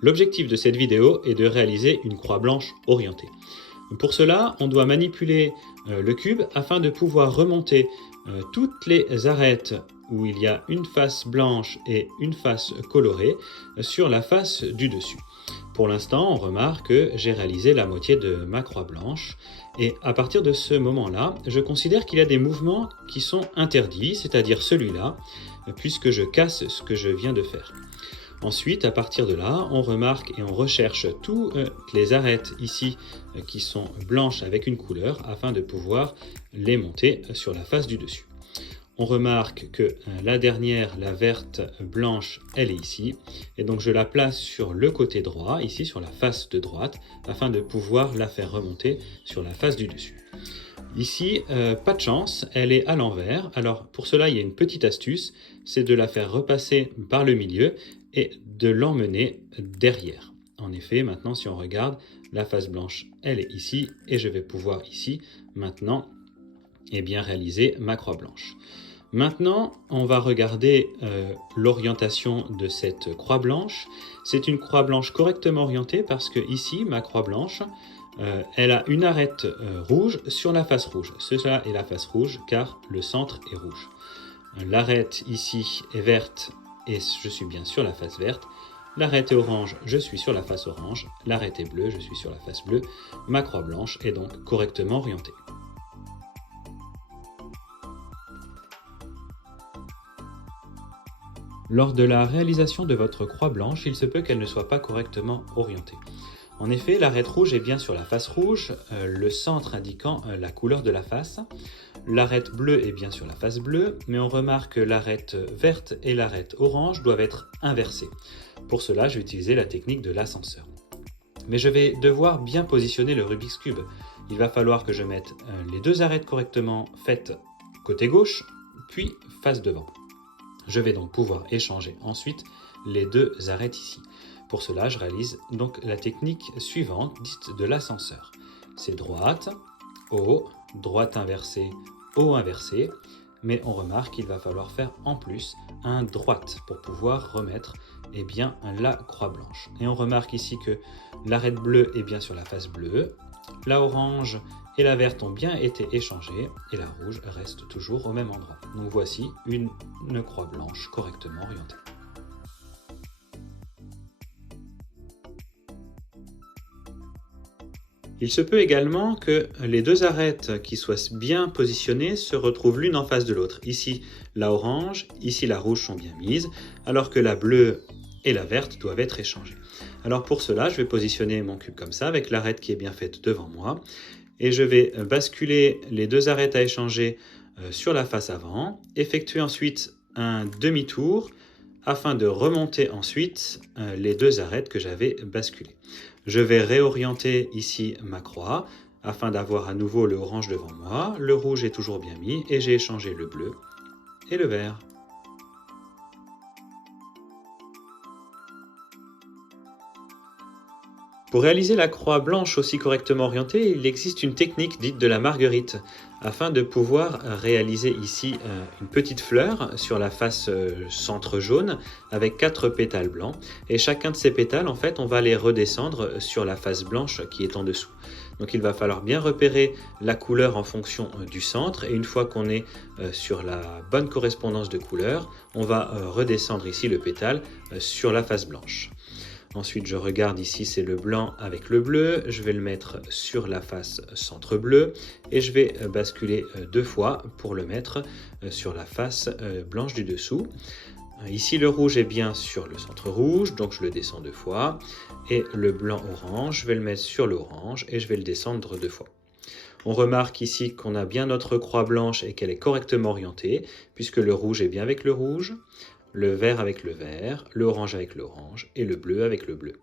L'objectif de cette vidéo est de réaliser une croix blanche orientée. Pour cela, on doit manipuler le cube afin de pouvoir remonter toutes les arêtes où il y a une face blanche et une face colorée sur la face du dessus. Pour l'instant, on remarque que j'ai réalisé la moitié de ma croix blanche et à partir de ce moment-là, je considère qu'il y a des mouvements qui sont interdits, c'est-à-dire celui-là, puisque je casse ce que je viens de faire. Ensuite, à partir de là, on remarque et on recherche toutes les arêtes ici qui sont blanches avec une couleur afin de pouvoir les monter sur la face du dessus. On remarque que la dernière, la verte blanche, elle est ici. Et donc je la place sur le côté droit, ici sur la face de droite, afin de pouvoir la faire remonter sur la face du dessus. Ici, pas de chance, elle est à l'envers. Alors pour cela, il y a une petite astuce, c'est de la faire repasser par le milieu et de l'emmener derrière. En effet, maintenant si on regarde, la face blanche, elle est ici et je vais pouvoir ici, maintenant, réaliser ma croix blanche. Maintenant, on va regarder l'orientation de cette croix blanche. C'est une croix blanche correctement orientée parce que ici, ma croix blanche, elle a une arête rouge sur la face rouge. Cela est la face rouge car le centre est rouge. L'arête ici est verte et je suis bien sur la face verte. L'arête est orange, je suis sur la face orange. L'arête est bleue, je suis sur la face bleue. Ma croix blanche est donc correctement orientée. Lors de la réalisation de votre croix blanche, il se peut qu'elle ne soit pas correctement orientée. En effet, l'arête rouge est bien sur la face rouge, le centre indiquant la couleur de la face. L'arête bleue est bien sur la face bleue, mais on remarque que l'arête verte et l'arête orange doivent être inversées. Pour cela, je vais utiliser la technique de l'ascenseur. Mais je vais devoir bien positionner le Rubik's Cube. Il va falloir que je mette les deux arêtes correctement faites côté gauche, puis face devant. Je vais donc pouvoir échanger ensuite les deux arêtes ici. Pour cela, je réalise donc la technique suivante, dite de l'ascenseur. C'est droite, haut, droite inversée, haut inversé, mais on remarque qu'il va falloir faire en plus un droite pour pouvoir remettre la croix blanche. Et on remarque ici que l'arête bleue est bien sur la face bleue, la orange et la verte ont bien été échangées et la rouge reste toujours au même endroit. Donc voici une croix blanche correctement orientée. Il se peut également que les deux arêtes qui soient bien positionnées se retrouvent l'une en face de l'autre. Ici, la orange, ici la rouge sont bien mises, alors que la bleue et la verte doivent être échangées. Alors pour cela, je vais positionner mon cube comme ça, avec l'arête qui est bien faite devant moi. Et je vais basculer les deux arêtes à échanger sur la face avant, effectuer ensuite un demi-tour afin de remonter ensuite les deux arêtes que j'avais basculées. Je vais réorienter ici ma croix afin d'avoir à nouveau le orange devant moi. Le rouge est toujours bien mis et j'ai échangé le bleu et le vert. Pour réaliser la croix blanche aussi correctement orientée, il existe une technique dite de la marguerite, afin de pouvoir réaliser ici une petite fleur sur la face centre jaune avec 4 pétales blancs. Et chacun de ces pétales, en fait, on va les redescendre sur la face blanche qui est en dessous. Donc il va falloir bien repérer la couleur en fonction du centre et une fois qu'on est sur la bonne correspondance de couleur, on va redescendre ici le pétale sur la face blanche. Ensuite, je regarde ici, c'est le blanc avec le bleu. Je vais le mettre sur la face centre bleu et je vais basculer 2 fois pour le mettre sur la face blanche du dessous. Ici, le rouge est bien sur le centre rouge, donc je le descends 2 fois. Et le blanc orange, je vais le mettre sur l'orange et je vais le descendre 2 fois. On remarque ici qu'on a bien notre croix blanche et qu'elle est correctement orientée, puisque le rouge est bien avec le rouge, le vert avec le vert, l'orange avec l'orange et le bleu avec le bleu.